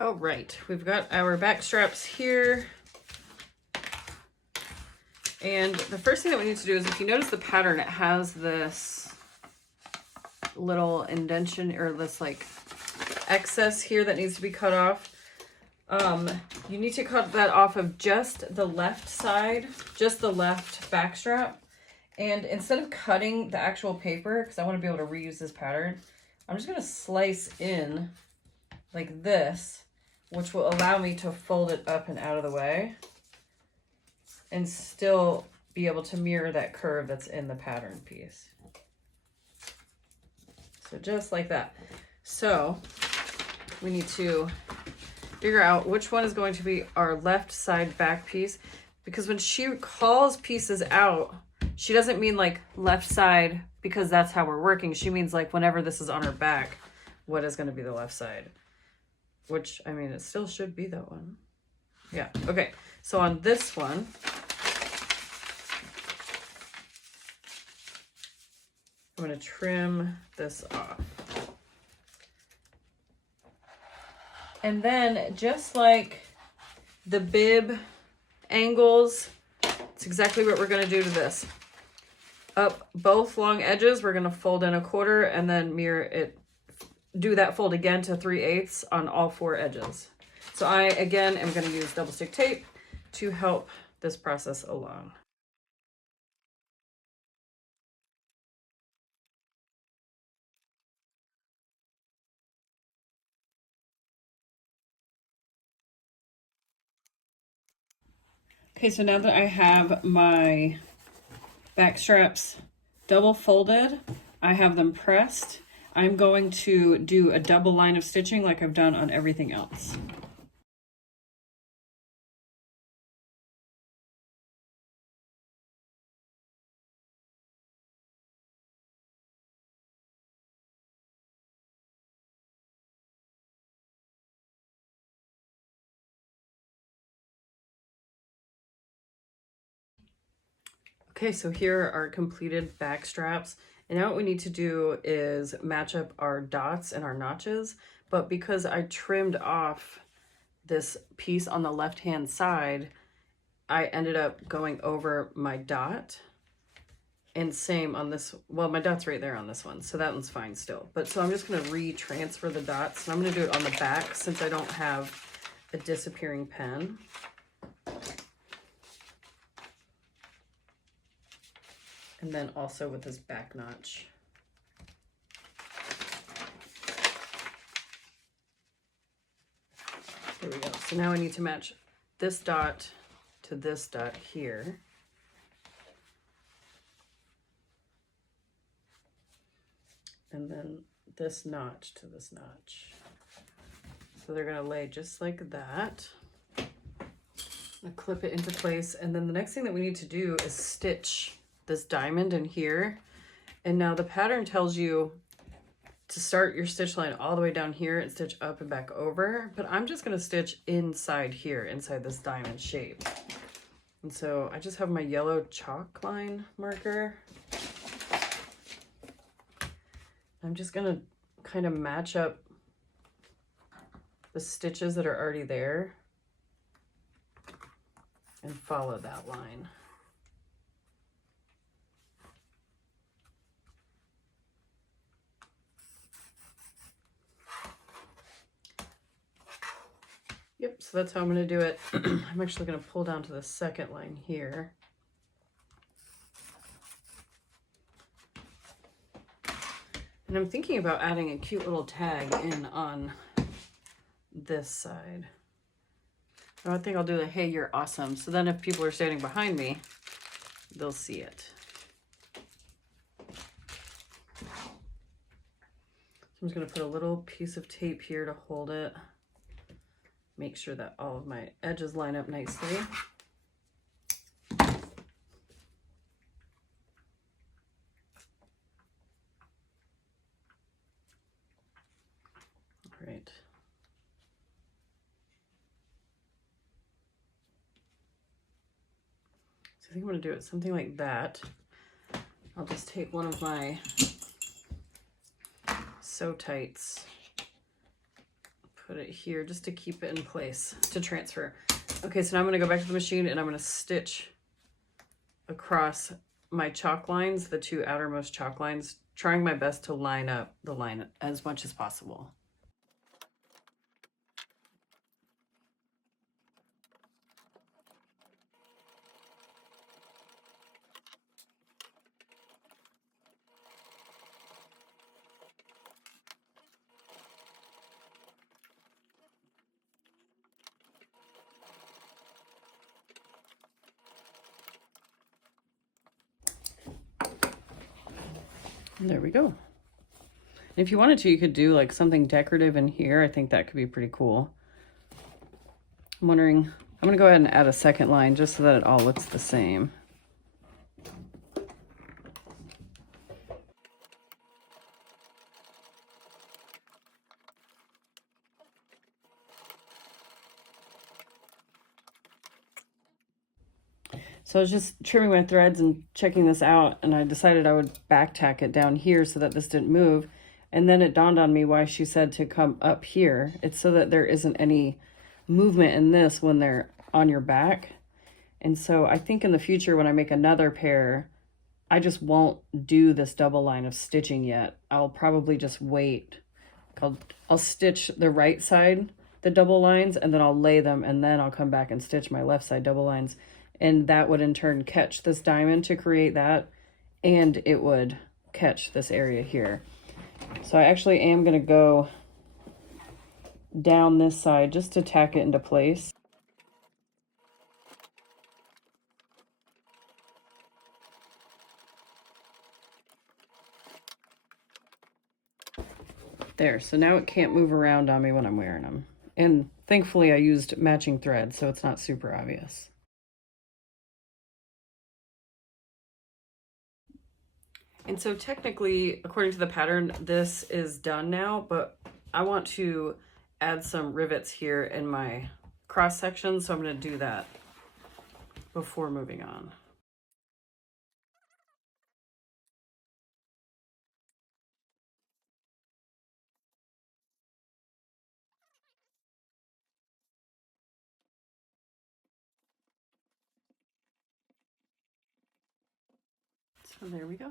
Oh, right. We've got our back straps here. And the first thing that we need to do is, if you notice the pattern, it has this little indentation or this like excess here that needs to be cut off. You need to cut that off of just the left side, just the left back strap. And instead of cutting the actual paper, because I want to be able to reuse this pattern, I'm just going to slice in like this, which will allow me to fold it up and out of the way and still be able to mirror that curve that's in the pattern piece. So just like that. So we need to figure out which one is going to be our left side back piece, because when she calls pieces out, she doesn't mean like left side because that's how we're working. She means like whenever this is on her back, what is going to be the left side, which I mean, it still should be that one. Yeah. Okay. So on this one, I'm going to trim this off. And then just like the bib angles, it's exactly what we're going to do to this. Up both long edges, we're going to fold in a quarter and then mirror it, do that fold again to 3/8 on all 4 edges. So I, again, am going to use double stick tape to help this process along. Okay, so now that I have my back straps double folded, I have them pressed, I'm going to do a double line of stitching like I've done on everything else. Okay, so here are our completed back straps. And now what we need to do is match up our dots and our notches. But because I trimmed off this piece on the left-hand side, I ended up going over my dot. And same on this, well, my dot's right there on this one, so that one's fine still. But so I'm just gonna re-transfer the dots, and I'm gonna do it on the back since I don't have a disappearing pen. And then also with this back notch. There we go. So now I need to match this dot to this dot here. And then this notch to this notch. So they're gonna lay just like that. I'll clip it into place. And then the next thing that we need to do is stitch this diamond in here. And now the pattern tells you to start your stitch line all the way down here and stitch up and back over, but I'm just gonna stitch inside here, inside this diamond shape. And so I just have my yellow chalk line marker. I'm just gonna kind of match up the stitches that are already there and follow that line. Yep, so that's how I'm going to do it. I'm actually going to pull down to the second line here. And I'm thinking about adding a cute little tag in on this side. I think I'll do the "Hey, you're awesome." So then if people are standing behind me, they'll see it. So I'm just going to put a little piece of tape here to hold it. Make sure that all of my edges line up nicely. All right. So I think I'm going to do it something like that. I'll just take one of my Sew Tights, put it here just to keep it in place to transfer. Okay, so now I'm going to go back to the machine and I'm going to stitch across my chalk lines, the two outermost chalk lines, trying my best to line up the line as much as possible. And there we go. And if you wanted to, you could do like something decorative in here. I think that could be pretty cool. I'm wondering, I'm gonna go ahead and add a second line just so that it all looks the same. So I was just trimming my threads and checking this out, and I decided I would back tack it down here so that this didn't move. And then it dawned on me why she said to come up here. It's so that there isn't any movement in this when they're on your back. And so I think in the future when I make another pair, I just won't do this double line of stitching yet. I'll probably just wait. I'll stitch the right side, the double lines, and then I'll lay them, and then I'll come back and stitch my left side double lines. And that would in turn catch this diamond to create that, and it would catch this area here. So I actually am going to go down this side just to tack it into place. There, so now it can't move around on me when I'm wearing them. And thankfully I used matching thread, so it's not super obvious. And so technically, according to the pattern, this is done now, but I want to add some rivets here in my cross section, so I'm going to do that before moving on. So there we go.